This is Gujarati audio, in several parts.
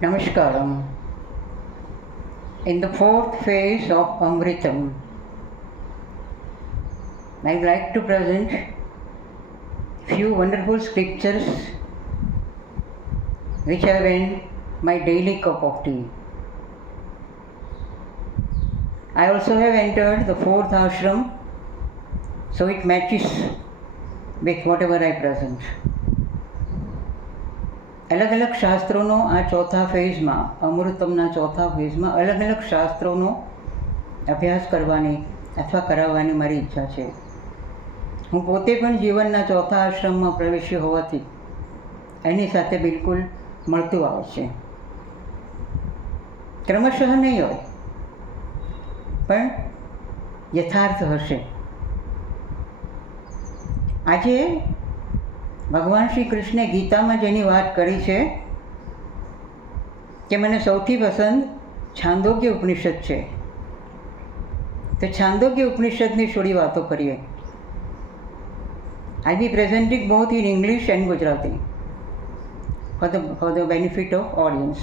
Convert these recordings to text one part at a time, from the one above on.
Namaskaram. In the fourth phase of Amritam, I would like to present few wonderful scriptures which have been my daily cup of tea. I also have entered the fourth ashram, so it matches with whatever I present. અલગ અલગ શાસ્ત્રોનો આ ચોથા ફેઝમાં, અમૃતમના ચોથા ફેઝમાં અલગ અલગ શાસ્ત્રોનો અભ્યાસ કરવાની અથવા કરાવવાની મારી ઈચ્છા છે. હું પોતે પણ જીવનના ચોથા આશ્રમમાં પ્રવેશ્યો હોવાથી એની સાથે બિલકુલ મળતું આવે છે. ક્રમશઃ નહીં હોય પણ યથાર્થ હશે. આજે ભગવાન શ્રી કૃષ્ણે ગીતામાં જેની વાત કરી છે કે મને સૌથી પસંદ છાંદોગ્ય ઉપનિષદ છે, તો છાંદોગ્ય ઉપનિષદની થોડી વાતો કરીએ. I be presenting both in English and Gujarati for the benefit of audience.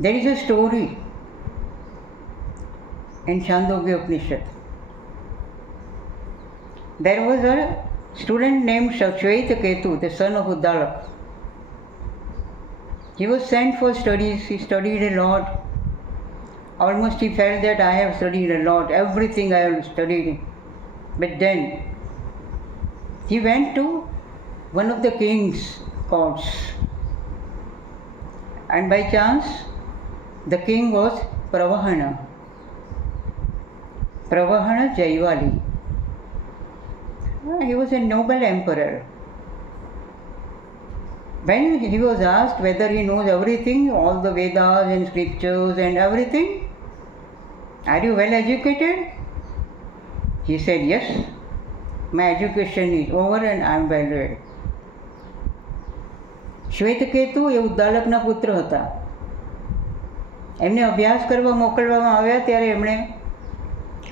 There is a story in Chandogya Upanishad. There was a student named Shvetiketu, the son of Uddalak. He was sent for studies. He studied a lot. Almost he felt that I have studied a lot, everything I have studied. But then he went to one of the king's courts, and by chance the king was Pravahana Jaivali. He was a noble emperor. When he was asked whether he knows everything, all the Vedas and scriptures and everything, are you well educated? He said, yes, my education is over and I am well read. Shvetaketu એ ઉદ્દાલકના પુત્ર હતા. એમને અભ્યાસ કરવા મોકલવામાં આવ્યા ત્યારે એમણે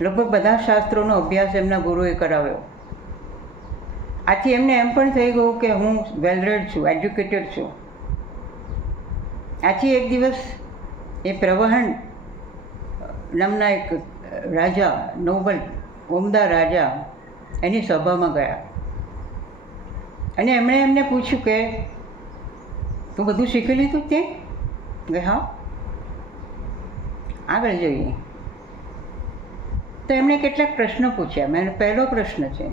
લગભગ બધા શાસ્ત્રોનો અભ્યાસ એમના ગુરુએ કરાવ્યો. આથી એમને એમ પણ થઈ ગયું કે હું વેલ રેડ છું, એજ્યુકેટેડ છું. આથી એક દિવસ એ પ્રવહણ નામના એક રાજા, નોબલ ઉમદા રાજા, એની સભામાં ગયા અને એમણે એમને પૂછ્યું કે તું બધું શીખી લીધું તે? કે હા. આગળ જોઈએ તો એમણે કેટલાક પ્રશ્નો પૂછ્યા. મેં પહેલો પ્રશ્ન છે,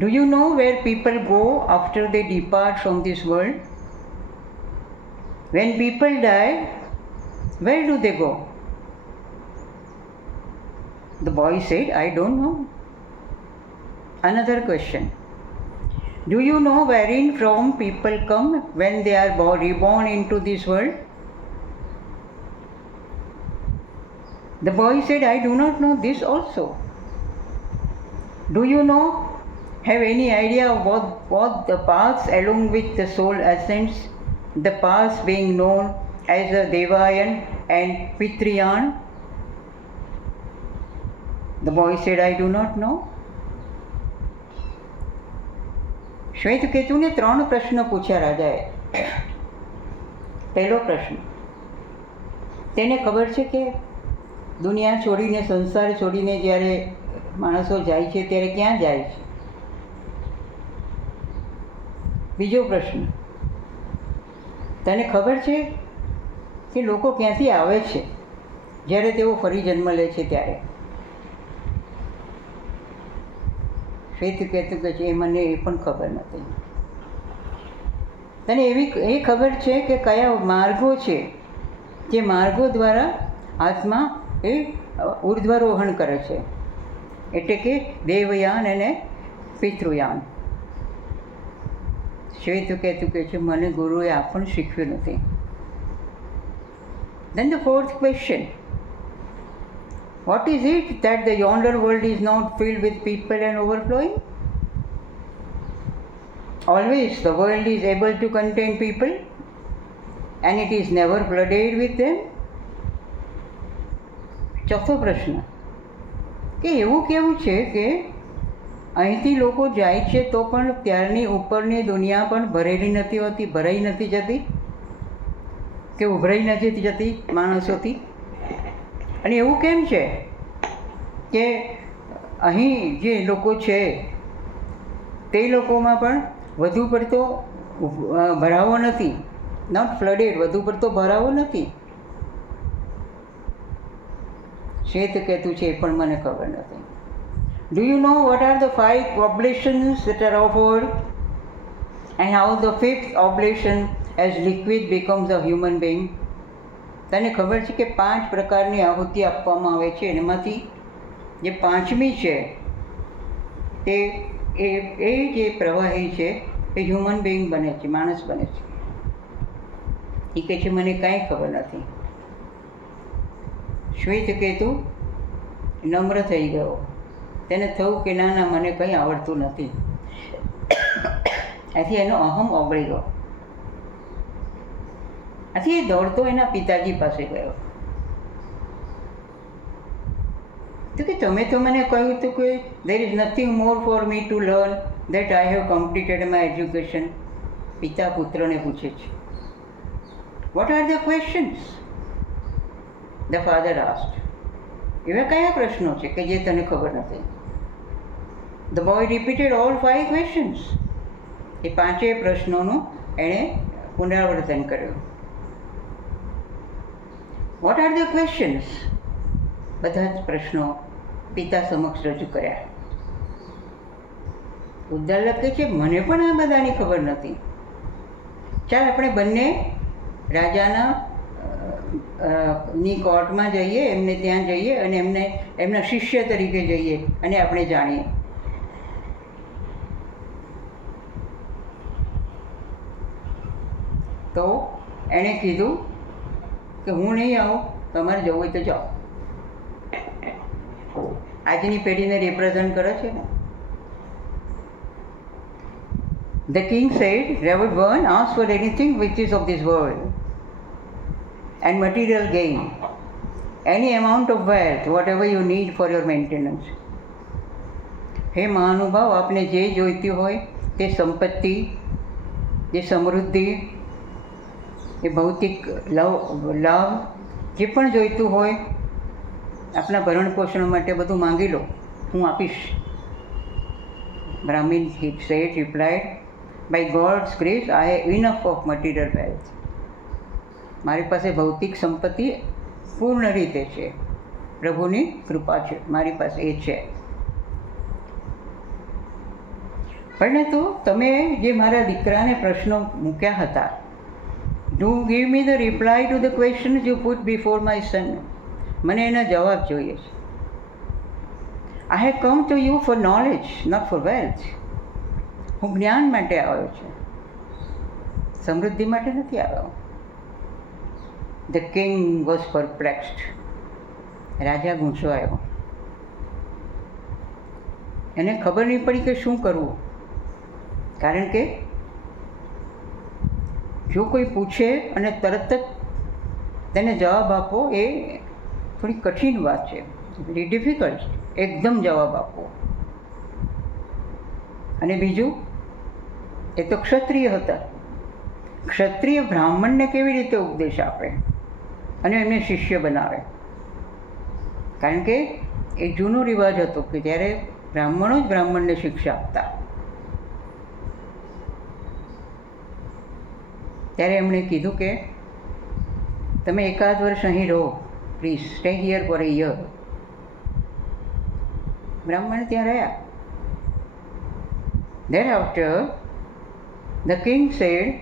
do you know where people go after they depart from this world? When people die, where do they go? The boy said, I don't know. Another question, do you know wherein from people come when they are reborn into this world? The boy said, I do not know this also. Do you know, have any idea of what the paths along which the soul ascends, the paths being known as the Devayan and Pitriyan? The boy said, I do not know. શ્વેતકેતુને 3 પ્રશ્નો પૂછ્યા રાજાએ. પહેલો પ્રશ્ન, તેને ખબર છે કે દુનિયા છોડીને, સંસાર છોડીને જ્યારે માણસો જાય છે ત્યારે ક્યાં જાય છે? બીજો પ્રશ્ન, તને ખબર છે કે લોકો ક્યાંથી આવે છે જ્યારે તેઓ ફરી જન્મ લે છે ત્યારે? શ્વેતકેતુ કહે છે, એ મને એ પણ ખબર નથી. તને એ ખબર છે કે કયા માર્ગો છે જે માર્ગો દ્વારા આત્મા એ ઉર્ધ્વરોહણ કરે છે, એટલે કે દેવયાન અને પિતૃયાન? શ્વેતકેતુ કહે છે, મને ગુરુએ આ પણ શીખવ્યું નથી. Then the fourth question, what is it that the yonder world is not filled with people and overflowing? Always the world is able to contain people and it is never flooded with them. ચોથો પ્રશ્ન, કે એવું કેવું છે કે અહીંથી લોકો જાય છે તો પણ ત્યારની ઉપરની દુનિયા પણ ભરેલી નથી હોતી, ભરાઈ નથી જતી કે ઉભરાઈ નથી જતી માણસોથી. અને એવું કેમ છે કે અહીં જે લોકો છે તે લોકોમાં પણ વધુ પડતો ભરાવો નથી, નોટ ફ્લડેડ, વધુ પડતો ભરાવો નથી. શ્વેતકેતુ છે એ પણ મને ખબર નથી. Do you know what are the 5 oblations that are offered and how the 5th oblation as liquid becomes a human being? તને ખબર છે કે 5 પ્રકારની આહુતિ આપવામાં આવે છે, એમાંથી જે 5મી છે તે એ જે પ્રવાહી છે એ હ્યુમન બિંગ બને છે, માણસ બને છે. એ કહે છે મને કાંઈ ખબર નથી. શ્વેતકેતુ નમ્ર થઈ ગયો. તેને થયું કે ના ના, મને કંઈ આવડતું નથી. આથી એનો અહમ ઓગળી ગયો. આથી એ દોડતો એના પિતાજી પાસે ગયો. તો કે તમે તો મને કહ્યું હતું કે there is nothing more for me to learn, that I have completed my education. પિતા પુત્રને પૂછે છે. What are the questions? The father asked. એવા કયા પ્રશ્નો છે કે જે તને ખબર નથી? The boy repeated all 5 questions. એ 5 પ્રશ્નોનું એણે પુનરાવર્તન કર્યું. What are the questions? બધા જ પ્રશ્નો પિતા સમક્ષ રજૂ કર્યા. ઉદ્દાલક કહે છે મને પણ આ બધાની ખબર નથી. ચાલ આપણે બંને રાજાના ની કોર્ટમાં જઈએ, એમને ત્યાં જઈએ અને એમના શિષ્ય તરીકે જઈએ અને આપણે જાણીએ. તો એણે કીધું કે હું નહીં આવું, તમારે જવું હોય તો જાઓ. આજની પેઢીને રિપ્રેઝન્ટ કરે છે ને. The king said, Reverend, ask for anything which is of this world and material gain, any amount of wealth, whatever you need for your maintenance. હે મહાનુભાવ, આપને જે જોઈતી હોય તે સંપત્તિ, જે સમૃદ્ધિ, એ ભૌતિક લાભ, જે પણ જોઈતું હોય આપણા ભરણ પોષણ માટે બધું માંગી લો, હું આપીશ. Brahmin, he said, replied, by God's grace I have enough of material wealth. મારી પાસે ભૌતિક સંપત્તિ પૂર્ણ રીતે છે, પ્રભુની કૃપા છે, મારી પાસે એ છે. પરંતુ તમે જે મારા દીકરાને પ્રશ્નો મૂક્યા હતા, do give me the reply to the questions you put before my son. મને એના જવાબ જોઈએ છે. I have come to you for knowledge, not for wealth. હું જ્ઞાન માટે આવ્યો છું, સમૃદ્ધિ માટે નથી આવ્યો. The king was perplexed. રાજા ગૂંચવાયો. એને ખબર નહીં પડી કે શું કરવું. કારણ કે જો કોઈ પૂછે અને તરત જ તેને જવાબ આપવો એ થોડી કઠિન વાત છે, વેરી ડિફિકલ્ટ. એકદમ જવાબ આપવો. અને બીજું, એ તો ક્ષત્રિય હતા. ક્ષત્રિય બ્રાહ્મણને કેવી રીતે ઉપદેશ આપે અને એમને શિષ્ય બનાવે? કારણ કે એ જૂનો રિવાજ હતો કે જ્યારે બ્રાહ્મણો જ બ્રાહ્મણને શિક્ષા આપતા. ત્યારે એમણે કીધું કે તમે એકાદ વર્ષ અહીં રહો, please stay here for a year. બ્રાહ્મણ ત્યાં રહ્યા. Thereafter, the king said,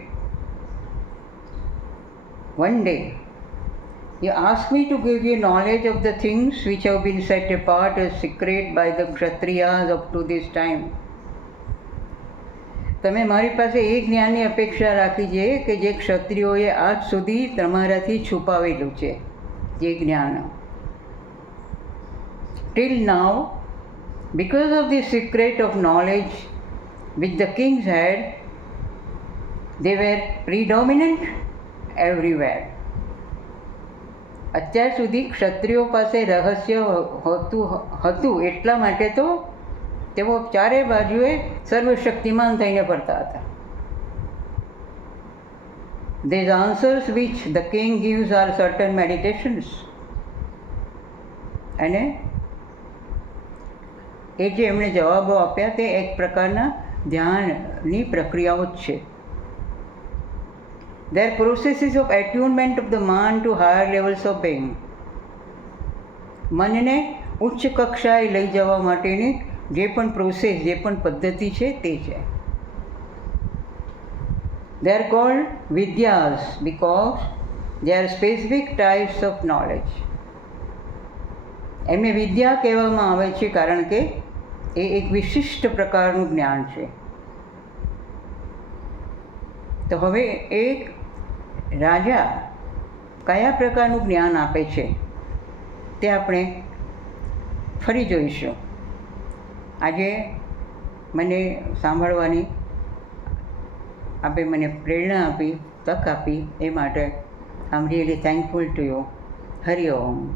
one day, you asked me to give you knowledge of the things which have been set apart as secret by the Kshatriyas up to this time. તમે મારી પાસે એ જ્ઞાનની અપેક્ષા રાખી છે કે જે ક્ષત્રિયોએ આજ સુધી તમારાથી છુપાવેલું છે, જે જ્ઞાન. Till now, because of the secret of knowledge which the kings had, they were predominant everywhere. અત્યાર સુધી ક્ષત્રિયો પાસે રહસ્ય હતું એટલા માટે તો તેઓ ચારે બાજુએ સર્વશક્તિમાન થઈને ફરતા હતા. These answers which the king gives are certain meditations. અને એ જે એમણે જવાબો આપ્યા તે એક પ્રકારના ધ્યાનની પ્રક્રિયાઓ જ છે. They are processes of attunement of the mind to higher levels of being. મનને ઉચ્ચ કક્ષાએ લઈ જવા માટેની જે પણ પ્રોસેસ, જે પણ પદ્ધતિ છે તે છે. They are called vidyas because they are specific types of knowledge. એમને વિદ્યા કહેવામાં આવે છે કારણ કે એ એક વિશિષ્ટ પ્રકારનું જ્ઞાન છે. તો હવે એક રાજા કયા પ્રકારનું જ્ઞાન આપે છે તે આપણે ફરી જોઈશું. આજે મને સાંભળવાની આપે મને પ્રેરણા આપી, તક આપી, એ માટે I am really thankful to you. Hari Om.